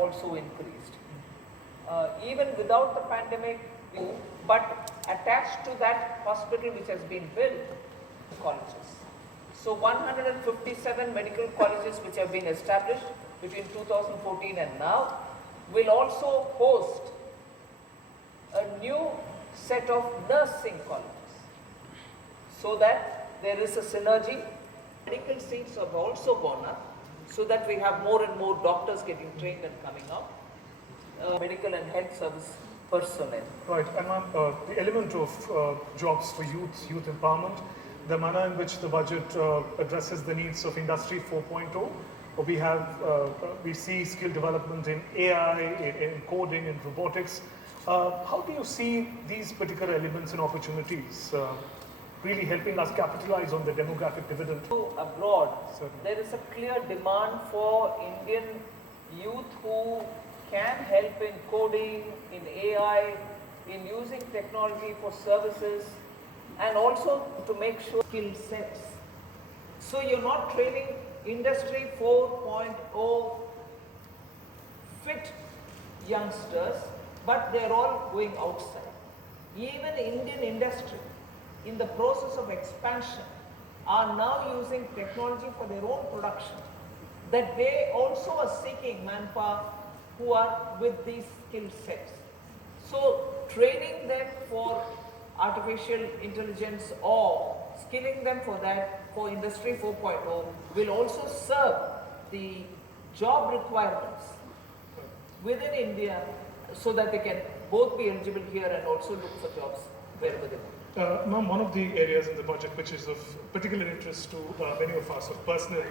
also increased. Even without the pandemic, but attached to that hospital which has been built, colleges. So 157 medical colleges which have been established between 2014 and now will also host a new set of nursing colleges, so that there is a synergy. Medical seats have also gone up, so that we have more and more doctors getting trained and coming out. Medical and health service personnel. Right, and ma'am, the element of jobs for youth empowerment, the manner in which the budget addresses the needs of Industry 4.0, we see skill development in AI, in coding, in robotics. How do you see these particular elements and opportunities really helping us capitalize on the demographic dividend? Abroad, Certainly. there is a clear demand for Indian youth who can help in coding, in AI, in using technology for services, and also to make sure skill sets. So you're not training Industry 4.0 fit youngsters, but they're all going outside. Even Indian industry, in the process of expansion, are now using technology for their own production, that they also are seeking manpower who are with these skill sets. So training them for artificial intelligence or skilling them for that, for Industry 4.0, will also serve the job requirements within India, so that they can both be eligible here and also look for jobs wherever they want. Ma'am, one of the areas in the budget which is of particular interest to many of us, of personal.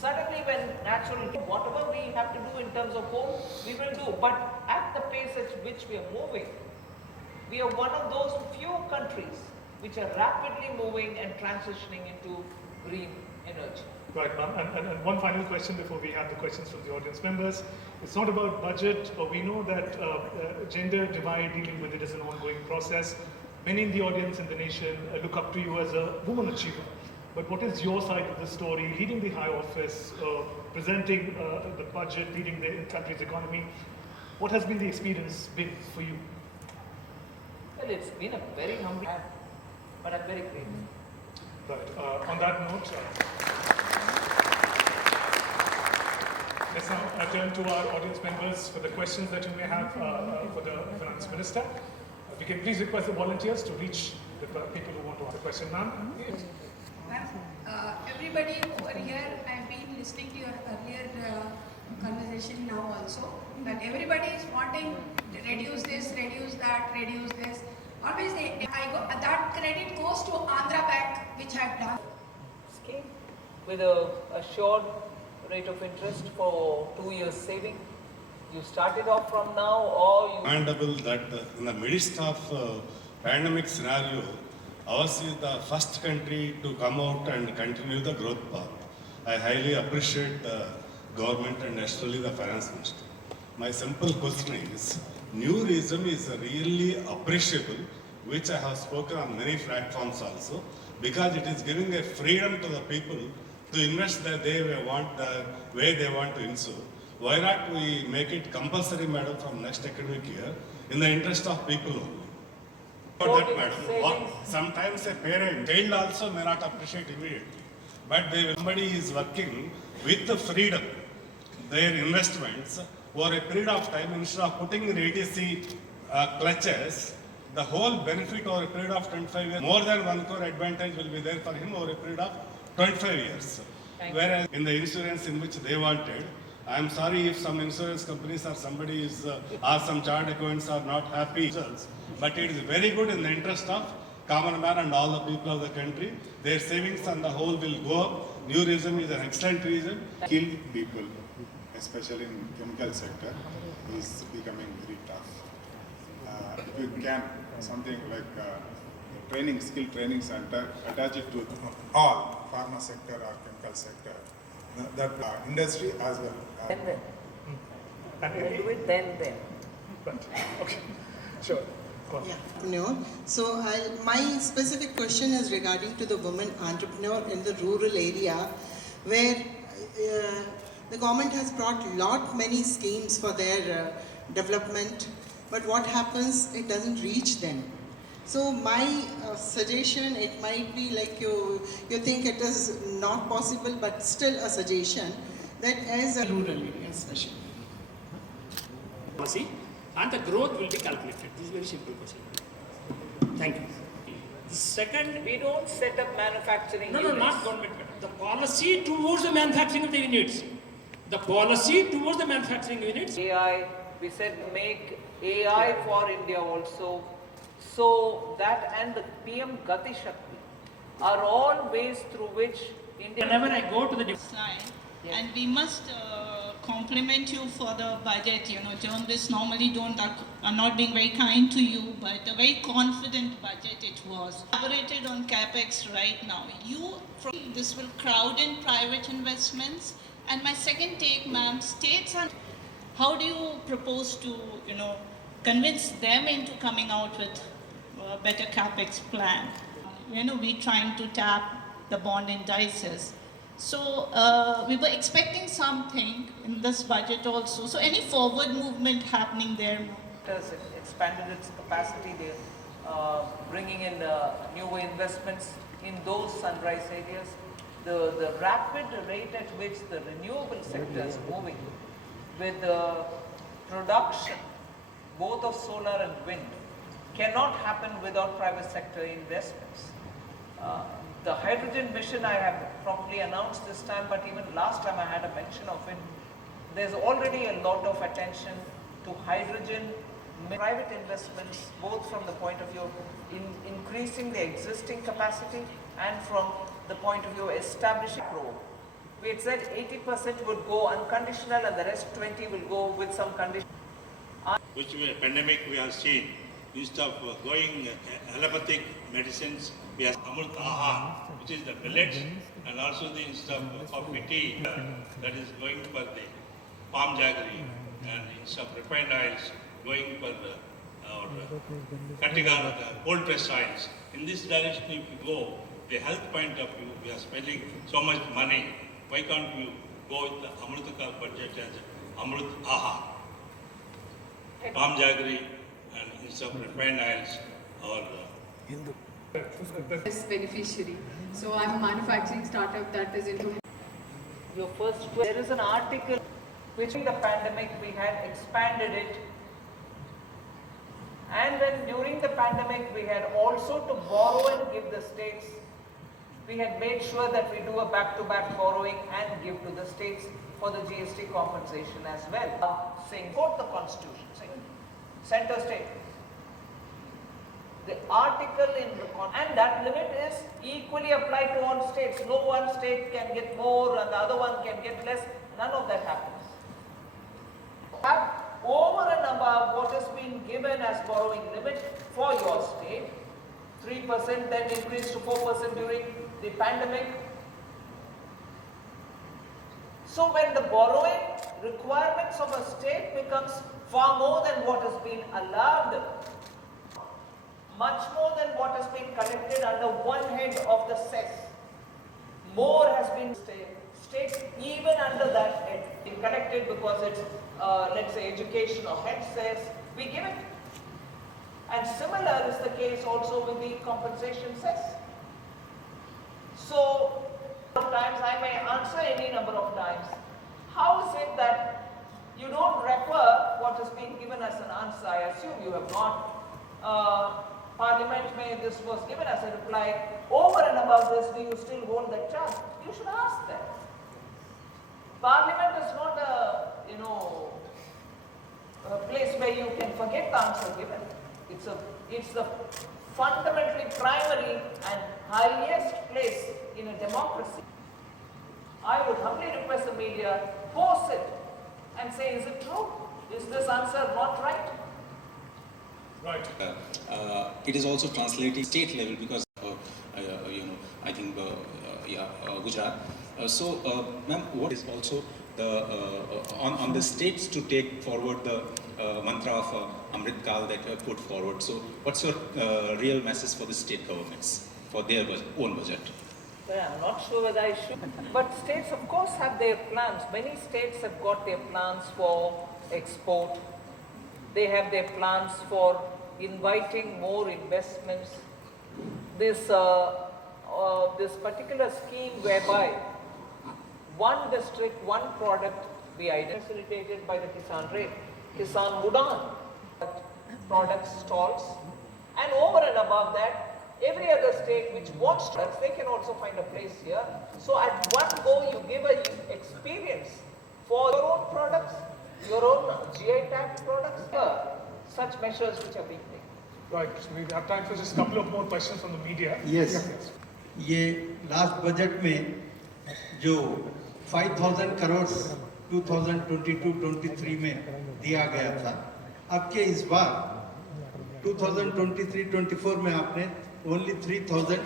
Suddenly, when natural, whatever we have to do in terms of home, we will do. But at the pace at which we are moving, we are one of those few countries which are rapidly moving and transitioning into green energy. Right, ma'am. And one final question before we have the questions from the audience members. It's not about budget. We know that gender divide, dealing with it is an ongoing process. Many in the audience in the nation look up to you as a woman achiever. But what is your side of the story, leading the high office, presenting the budget, leading the country's economy? What has been the experience been for you? Well, it's been a very humbling, but I'm very grateful. Right. On that note, let's now turn to our audience members for the questions that you may have for the Finance Minister. We can please request the volunteers to reach the people who want to ask a question, ma'am. Everybody over here, I've been listening to your earlier conversation now also, that everybody is wanting to reduce this, reduce that, reduce this. Always that credit goes to Andhra Bank, which I've done. Scheme with a assured rate of interest for 2 years saving. You started off from now, or you... Commendable that in the midst of pandemic scenario, ours is the first country to come out and continue the growth path. I highly appreciate the government and especially the finance minister. My simple question is, new regime is really appreciable, which I have spoken on many platforms also, because it is giving a freedom to the people to invest the way they want to insure. Why not we make it compulsory, madam, from next academic year in the interest of people only? For that, madam, sometimes a parent, child also may not appreciate immediately, but somebody is working with the freedom, their investments over a period of time, instead of putting in ATC clutches, the whole benefit over a period of 25 years, more than 1 crore advantage will be there for him over a period of 25 years. Whereas in the insurance in which they wanted, I am sorry if some insurance companies or somebody is, or some chartered accountants are not happy, but it is very good in the interest of common man and all the people of the country. Their savings on the whole will go up. New regime is an excellent reason. Skilled people, especially in chemical sector, is becoming very tough. If you can, something like skill training center, attach it to all pharma sector or chemical sector, that industry as well. Then. We'll do it then. Right. Okay. Sure. Yeah, afternoon. So my specific question is regarding to the women entrepreneur in the rural area, where the government has brought many schemes for their development, but what happens, it doesn't reach them. So my suggestion, it might be like you think it is not possible, but still a suggestion that as a rural area especially. Policy and the growth will be calculated. This is very simple question. Thank you. The second, We don't set up manufacturing no, units. not government. The policy towards the manufacturing of the units. The policy towards the manufacturing units. AI, we said make AI for India also. So that and the PM Gati Shakti are all ways through which India. Whenever I go to the slide. Yes. And we must compliment you for the budget. You know, journalists normally are not being very kind to you, but a very confident budget it was. Elaborated on capex right now. This will crowd in private investments. And my second take, ma'am, states are. How do you propose to, convince them into coming out with a better capex plan? We're trying to tap the bond indices. So we were expecting something in this budget also. So any forward movement happening there? Has expanded its capacity. They're bringing in new investments in those sunrise areas. The rapid rate at which the renewable sector is moving with the production, both of solar and wind, cannot happen without private sector investments. The hydrogen mission I have properly announced this time, but even last time I had a mention of it. There's already a lot of attention to hydrogen, private investments, both from the point of view of increasing the existing capacity and from the point of view of establishing pro. We had said 80% would go unconditional and the rest 20 will go with some condition. Which pandemic we have seen, instead of going allopathic medicines, we have Amrit Aha, which is the millets, and also the instead of coffee tea, that is going for the palm jaggery, and instead of refined oils, going for cutting out the cold pressed oils. In this direction, if you go, the health point of view, we are spending so much money. Why can't you go with the Amritakal budget as Amrit Aha? Palm jaggery and instead of refined oils or beneficiary. So I'm a manufacturing startup that is into. Your first question, there is an article which in the pandemic we had expanded it, and when during the pandemic we had also to borrow and give the states, we had made sure that we do a back-to-back borrowing and give to the states for the GST compensation as well. Saying, quote the constitution, saying, center state. The article in the and that limit is equally applied to all states. No one state can get more and the other one can get less. None of that happens. Have over and above what has been given as borrowing limit for your state, 3% then increased to 4% during the pandemic. So when the borrowing requirements of a state becomes far more than what has been allowed, much more than what has been collected under one head of the cess, more has been states even under that head been collected because it's let's say education or head cess, we give it. And similar is the case also with the compensation cess. So times I may answer any number of times, how is it that you don't refer what has been given as an answer? I assume you have not. Parliament may, this was given as a reply, over and above this, do you still hold that charge? You should ask that. Parliament is not a place where you can forget the answer given. It's the fundamentally primary and highest place in a democracy. I would humbly request the media, post it and say, is it true? Is this answer not right? Right. It is also translating state level because I think Gujarat. Ma'am, what is also the on the states to take forward the mantra of Amrit Kal that you have put forward. So, what's your real message for the state governments for their own budget? Well, I'm not sure whether I should. But states, of course, have their plans. Many states have got their plans for export. They have their plans for inviting more investments. This particular scheme whereby one district, one product be facilitated by the Kisan Rate, Kisan Mudan product stalls, and over and above that, every other state which wants to, they can also find a place here. So at one go, you give an experience for your own products, your own GI tag products, such measures which are being taken. Right, so we have time for just a couple of more questions from the media. Yes. ये last budget में जो 5,000 करोड़ 2022-23 में दिया गया था, अब के इस बार 2023-24 में आपने ओनली 3,000